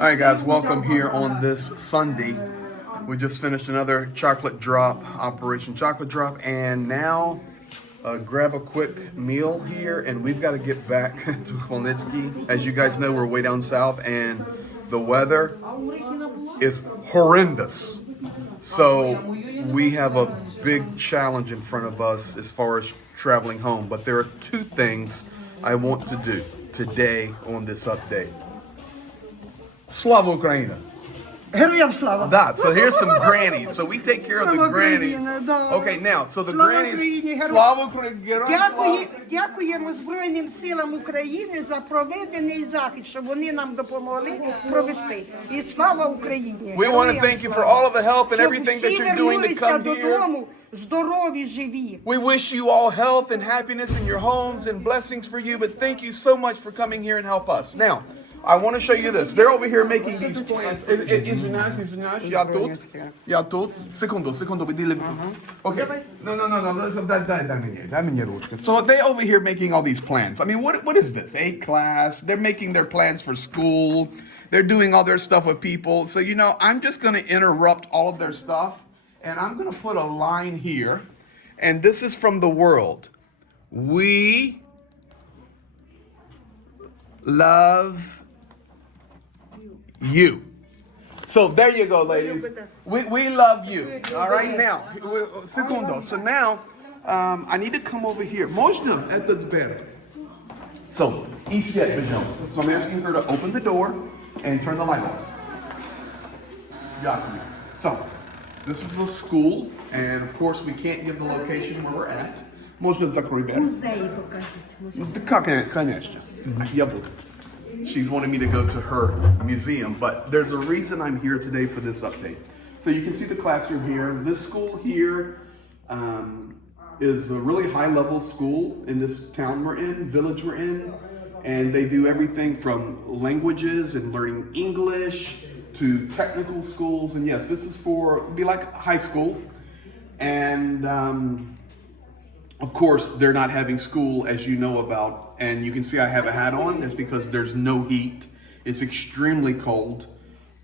All right, guys, welcome here on this Sunday. We just finished another chocolate drop, Operation Chocolate Drop, and now grab a quick meal here, and we've got to get back to Khmelnytsky. As you guys know, we're way down south, and the weather is horrendous. So we have a big challenge in front of us as far as traveling home. But there are two things I want to do today on this update. Slava Ukraina. Героям слава! That. So here's some grannies. So we take care of the Слава grannies. Україні, да. Okay, now, so the Слава grannies. Україні, героям. Slava Ukraina. Дякуємо Збройним силам України за проведений захід, що вони нам допомогли провести. І слава Україні! We want to thank you for all of the help and everything that Щоб you're всі doing to вернулися come here. додому здорові, живі. We wish you all health and happiness in your homes and blessings for you, but thank you so much for coming here and help us. Now, I want to show you this. They're over here making these plans. Извиняюсь, я тут. Секунду, Okay. No, дай мне ручку. So they over here making all these plans. I mean, what is this? A class. They're making their plans for school. They're doing all their stuff with people. So, you know, I'm just going to interrupt all of their stuff, and I'm going to put a line here, and this is from the world. We love you. So there you go, ladies. We love you. All right, now, secundo. So now, I need to come over here. Можно это дверь? So, и свет, пожалуйста. So I'm asking her to open the door and turn the light on. Дякую. So, this is the school, and of course we can't give the location where we're at. Можно закрыть дверь? Музей покажіть. Да, конечно. Я буду. She's wanting me to go to her museum, but there's a reason I'm here today for this update. So you can see the classroom here. This school here is a really high-level school in this town we're in, village we're in, and they do everything from languages and learning English to technical schools. And yes, this is for, be like high school. And of course, they're not having school, as you know about, and you can see I have a hat on. That's because there's no heat. It's extremely cold.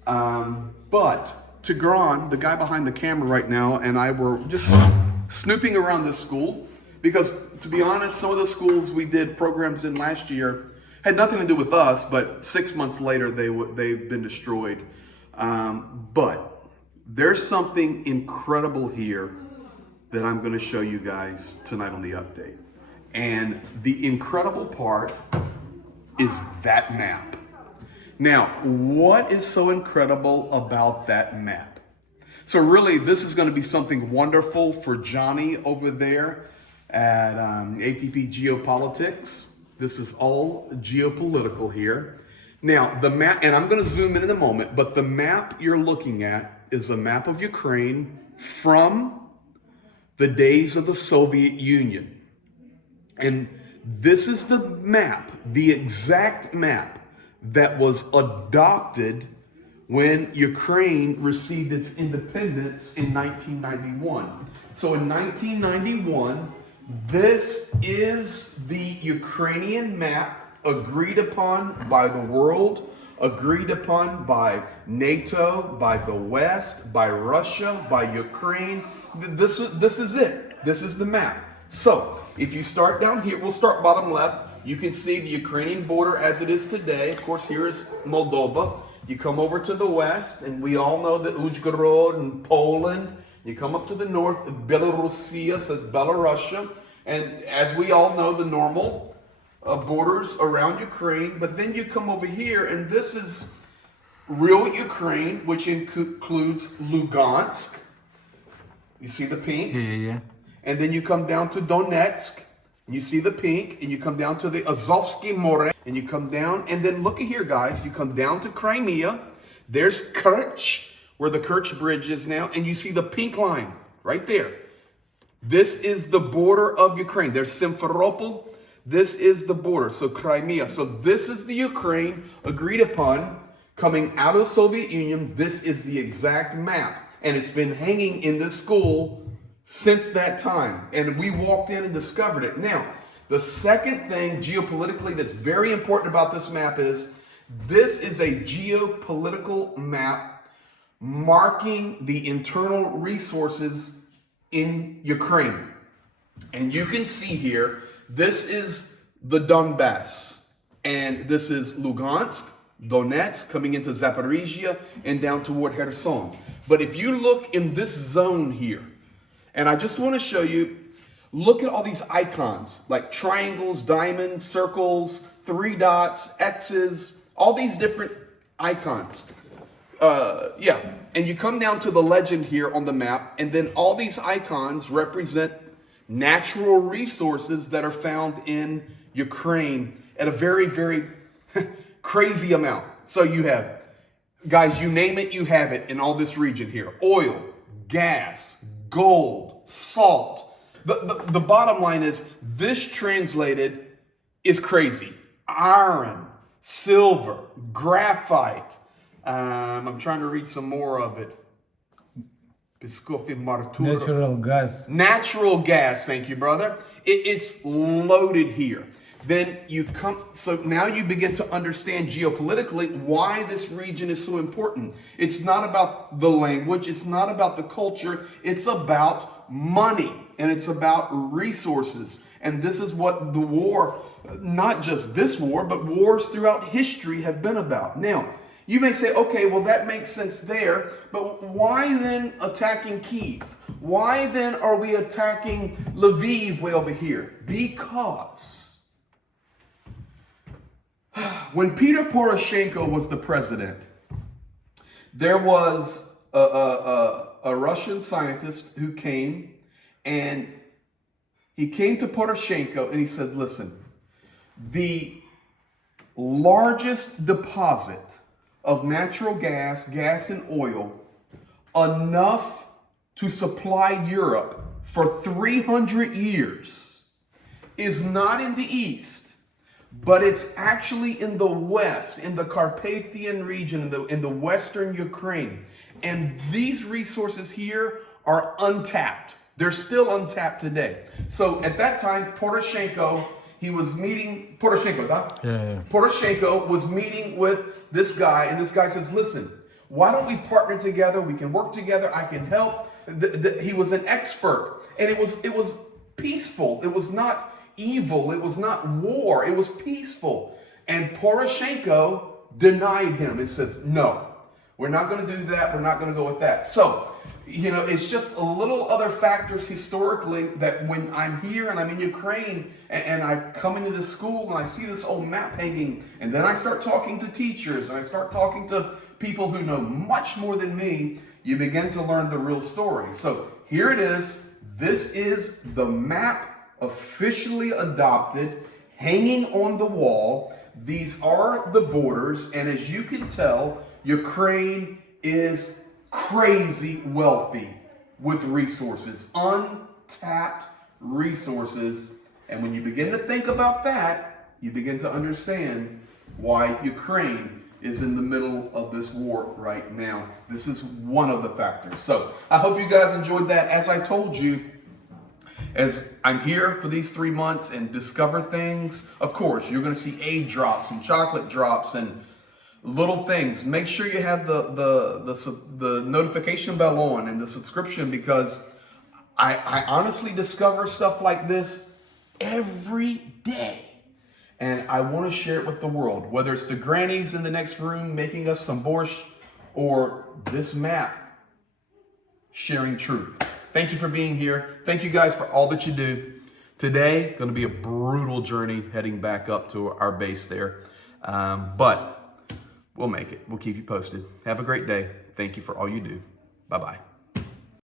But Tigran, the guy behind the camera right now, and I were just snooping around this school because, to be honest, some of the schools we did programs in last year had nothing to do with us, but 6 months later they've been destroyed. But there's something incredible here that I'm going to show you guys tonight on the update. And the incredible part is that map. Now, what is so incredible about that map? So really, this is going to be something wonderful for Johnny over there at ATP Geopolitics. This is all geopolitical here. Now, the map, and I'm going to zoom in a moment, but the map you're looking at is a map of Ukraine from the days of the Soviet Union. And this is the map, the exact map that was adopted when Ukraine received its independence in 1991. So in 1991, this is the Ukrainian map agreed upon by the world, agreed upon by NATO, by the West, by Russia, by Ukraine. This is it. This is the map. So, if you start down here, we'll start bottom left. You can see the Ukrainian border as it is today. Of course, here is Moldova. You come over to the west, and we all know the Uzhgorod and Poland. You come up to the north, Belarusia says Belarusia. And as we all know, the normal borders around Ukraine. But then you come over here, and this is real Ukraine, which includes Lugansk. You see the pink? Yeah. And then you come down to Donetsk, and you see the pink, and you come down to the Azovsky More, and you come down, and then look at here, guys, you come down to Crimea. There's Kerch, where the Kerch Bridge is now, and you see the pink line right there. This is the border of Ukraine. There's Simferopol. This is the border, so Crimea. So this is the Ukraine agreed upon coming out of the Soviet Union. This is the exact map, and it's been hanging in this school since that time, and we walked in and discovered it. Now, the second thing geopolitically that's very important about this map is This is a geopolitical map marking the internal resources in Ukraine. And you can see here, this is the Donbass, and this is Lugansk, Donetsk, coming into Zaporizhia and down toward Kherson. But if you look in this zone here, and I just want to show you, look at all these icons, like triangles, diamonds, circles, 3 dots, X's, all these different icons. And you come down to the legend here on the map, and then all these icons represent natural resources that are found in Ukraine at a very, very crazy amount. So you have, guys, you name it, you have it in all this region here. Oil, gas, gold, salt. The bottom line is, this translated is crazy. Iron, silver, graphite. I'm trying to read some more of it. Natural gas. Natural gas, thank you, brother. It's loaded here. Then you come, so now you begin to understand geopolitically why this region is so important. It's not about the language, it's not about the culture, it's about money, and it's about resources. And this is what the war, not just this war, but wars throughout history have been about. Now, you may say, okay, well, that makes sense there, but why then attacking Kyiv? Why then are we attacking Lviv way over here? Because when Peter Poroshenko was the president, there was a Russian scientist who came, and he came to Poroshenko and he said, listen, the largest deposit of natural gas, gas and oil, enough to supply Europe for 300 years, is not in the east, but it's actually in the west, in the Carpathian region, in the western Ukraine. And these resources here are untapped. They're still untapped today. So at that time, Poroshenko, he was meeting, Poroshenko was meeting with this guy, and this guy says, listen, why don't we partner together? We can work together. I can help. He was an expert, and it was peaceful. It was not evil. It was not war. It was peaceful. And Poroshenko denied him. It says, no, we're not going to do that. We're not going to go with that. So, it's just a little other factors historically that when I'm here and I'm in Ukraine and I come into this school and I see this old map hanging, and then I start talking to teachers and I start talking to people who know much more than me, you begin to learn the real story. So here it is. This is the map officially adopted, hanging on the wall. These are the borders, and as you can tell, Ukraine is crazy wealthy with resources, untapped resources. And when you begin to think about that, you begin to understand why Ukraine is in the middle of this war right now. This is one of the factors. So I hope you guys enjoyed that. As I told you, as I'm here for these 3 months and discover things, of course, you're going to see aid drops and chocolate drops and little things. Make sure you have the notification bell on and the subscription, because I honestly discover stuff like this every day. And I want to share it with the world, whether it's the grannies in the next room making us some borscht, or this map sharing truth. Thank you for being here. Thank you guys for all that you do. Today, going to be a brutal journey heading back up to our base there. But we'll make it. We'll keep you posted. Have a great day. Thank you for all you do. Bye-bye.